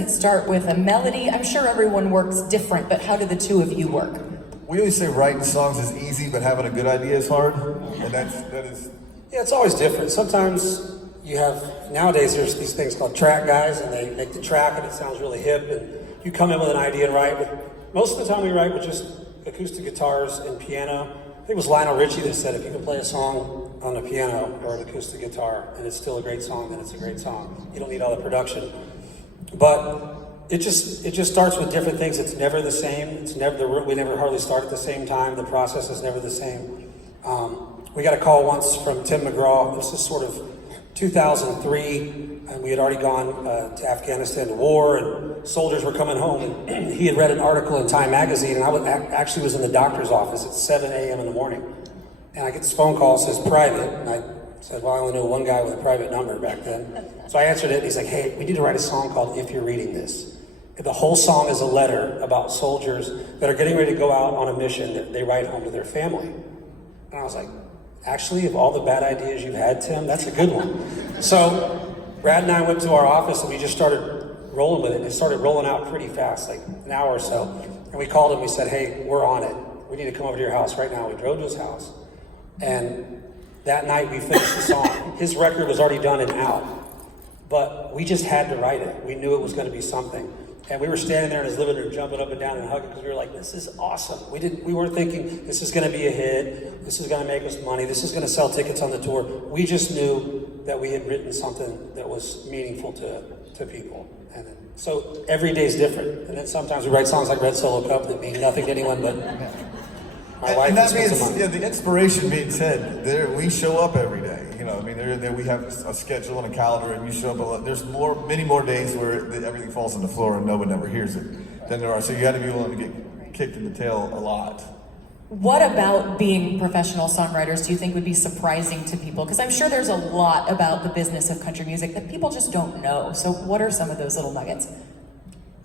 doesn't start with a melody? I'm sure everyone works different, but how do the two of you work? We always say writing songs is easy, but having a good idea is hard. And that is... Yeah, it's always different. Sometimes you have, nowadays there's these things called track guys, and they make the track and it sounds really hip, and you come in with an idea and write. But most of the time we write with just acoustic guitars and piano. I think it was Lionel Richie that said if you can play a song on the piano or an acoustic guitar and it's still a great song, then it's a great song. You don't need all the production. But it just starts with different things. It's never the same. We never hardly start at the same time. The process is never the same. We got a call once from Tim McGraw. This is sort of 2003, and we had already gone to Afghanistan to war, and soldiers were coming home, and he had read an article in Time magazine, and I actually was in the doctor's office at 7 a.m. in the morning, and I get this phone call, it says private, and I said, well, I only know one guy with a private number back then. So I answered it, and he's like, hey, we need to write a song called If You're Reading This. And the whole song is a letter about soldiers that are getting ready to go out on a mission that they write home to their family. And I was like, actually, of all the bad ideas you've had, Tim, that's a good one. So Brad and I went to our office and we just started rolling with it. It started rolling out pretty fast, like an hour or so. And we called him, we said, hey, we're on it. We need to come over to your house right now. We drove to his house. And that night we finished the song. His record was already done and out. But we just had to write it. We knew it was going to be something. And we were standing there in his living room, jumping up and down and hugging, because we were like, this is awesome. We weren't thinking this is going to be a hit, this is going to make us money, this is going to sell tickets on the tour. We just knew that we had written something that was meaningful to people. And so every day's different. And then sometimes we write songs like Red Solo Cup that mean nothing to anyone but my wife. And that means, yeah, the inspiration being said, we show up every day. You know, I mean, we have a schedule and a calendar, and you show up a lot. There's many more days where everything falls on the floor and no one ever hears it than there are. So you got to be willing to get kicked in the tail a lot. What about being professional songwriters do you think would be surprising to people? Because I'm sure there's a lot about the business of country music that people just don't know. So what are some of those little nuggets?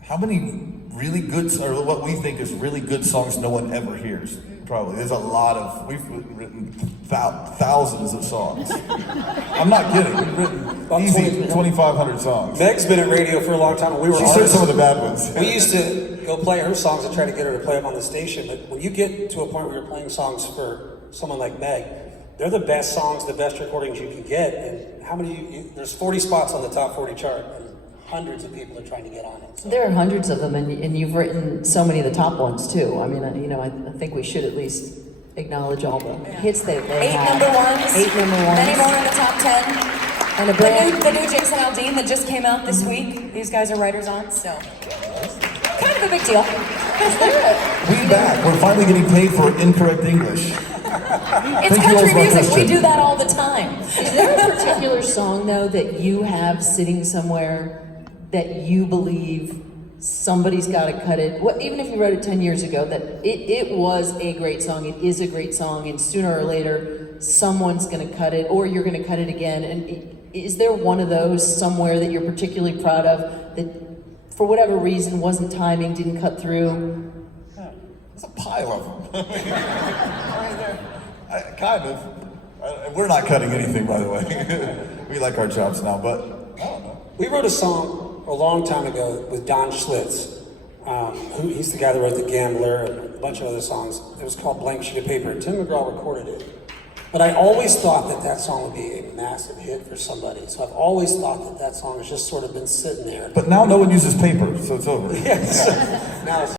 How many really good, or what we think is really good songs no one ever hears? Probably. There's a lot of, we've written thousands of songs. I'm not kidding. We've written easy 2,500 songs. Meg's been at radio for a long time, and we were She said some of the bad ones. We used to go play her songs and try to get her to play them on the station, but when you get to a point where you're playing songs for someone like Meg, they're the best songs, the best recordings you can get, and how many, there's 40 spots on the top 40 chart, and hundreds of people are trying to get on it. So. There are hundreds of them, and you've written so many of the top ones too. I mean, I think we should at least acknowledge all the hits that they have. 8 number ones. Many more in the top 10. And the new Jason Aldean that just came out this week. These guys are writers on, so kind of a big deal. We back. We're finally getting paid for incorrect English. It's country music. We do that all the time. Is there a particular song though that you have sitting somewhere that you believe somebody's got to cut it? What, even if you wrote it 10 years ago, that it was a great song, it is a great song, and sooner or later someone's going to cut it, or you're going to cut it again. And is there one of those somewhere that you're particularly proud of that, for whatever reason, wasn't timing, didn't cut through? There's a pile of them. Kind of. We're not cutting anything, by the way. We like our jobs now, but I don't know. We wrote a song a long time ago with Don Schlitz. He's the guy that wrote The Gambler and a bunch of other songs. It was called Blank Sheet of Paper, and Tim McGraw recorded it. But I always thought that song would be a massive hit for somebody. So I've always thought that song has just sort of been sitting there. But now no one uses paper, so it's over. Yes. Now it's